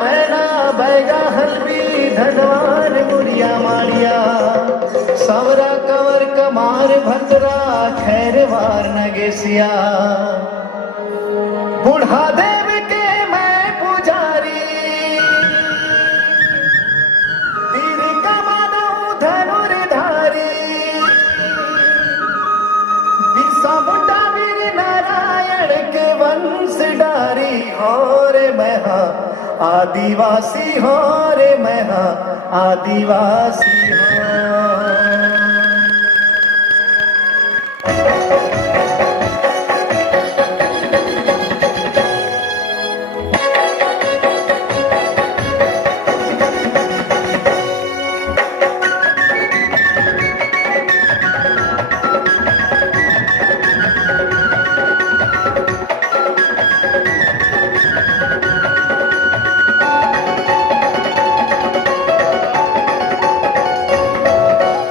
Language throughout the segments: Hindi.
भैना बैगा हल्वी धनवान मुरिया माड़िया सवरा कंवर कमार भद्रा खैरवार नगेसिया बूढ़ा देव के मैं पुजारी तीर कमानो धनुर्धारी बिरसा मुंडा वीर नारायण के वंश डारी हो रे मैं आदिवासी हो रे मैं आदिवासी हो।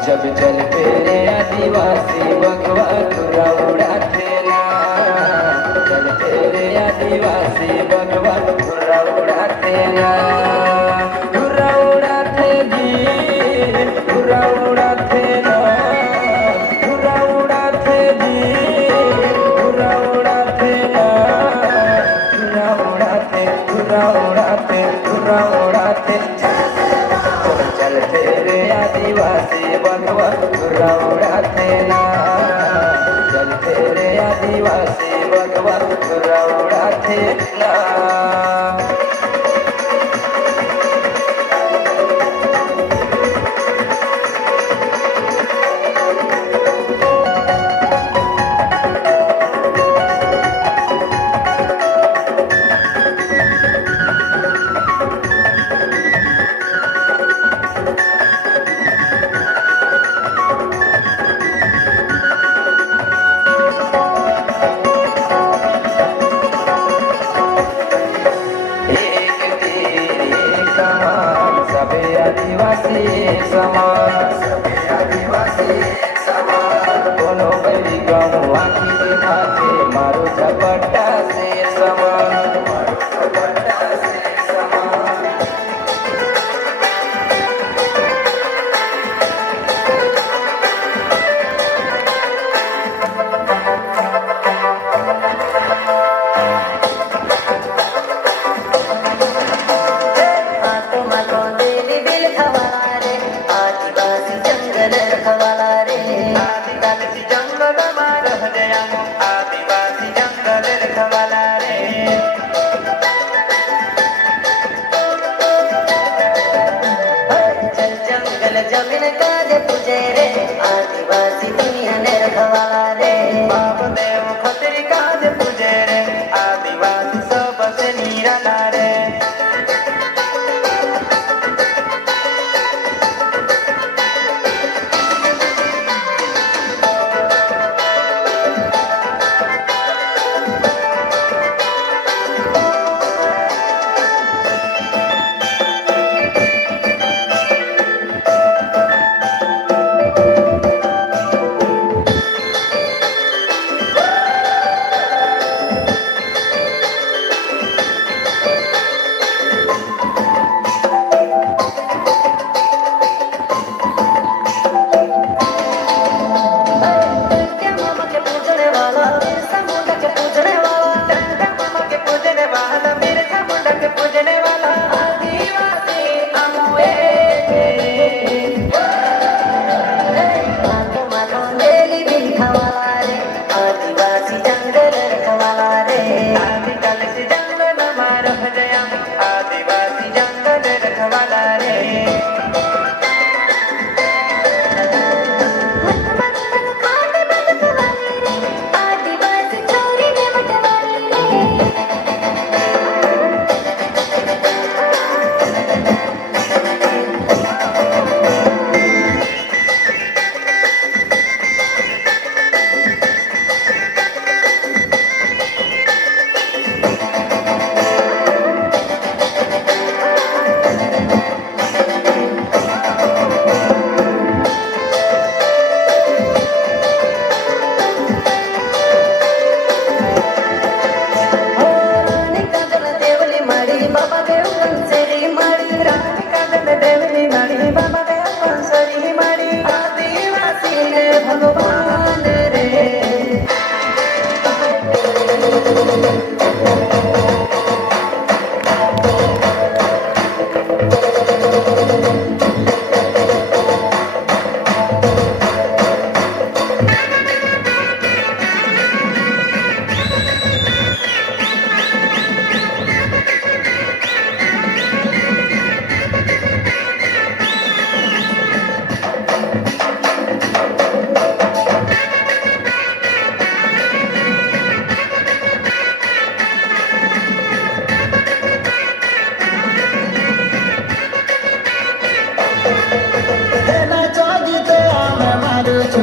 जब चलते रे आदिवासी बगवा तुरा उड़ाते ना चलते रे आदिवासी बगवा तुरा उड़ाते ना तुरा उड़ाते जी तुरा उड़ाते ना तुरा उड़ाते जी तुरा उड़ाते ना तुरा उड़ाते तुरा उड़ाते तुरा उड़ाते चलते रे आदिवासी बगवा तुरा उड़ाते ना चलते रे आदिवासी बगवा तुरा उड़ाते ना। आदिवासी समाज सभी आदिवासी समाज कोनो बड़ी गाँव आखी दिना के मारो झपट्टा से समाज मारो झपट्टा से समाज। जमीन काज पूजे रे आदिवासी दुनिया ने रखवाला रे बाप देव खतरी काज पूजे रे आदिवासी सब से निराला रे।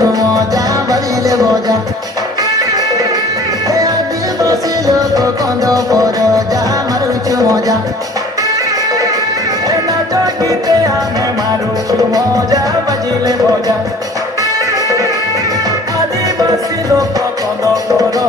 છું મોજા ભરીલે બોજા એ આદિવાસી લોકો કંદો પોરો જા મારું છું મોજા નાચો ગીતે આને મારું છું મોજા બજીલે મોજા આદિવાસી લોકો કોનો કોરો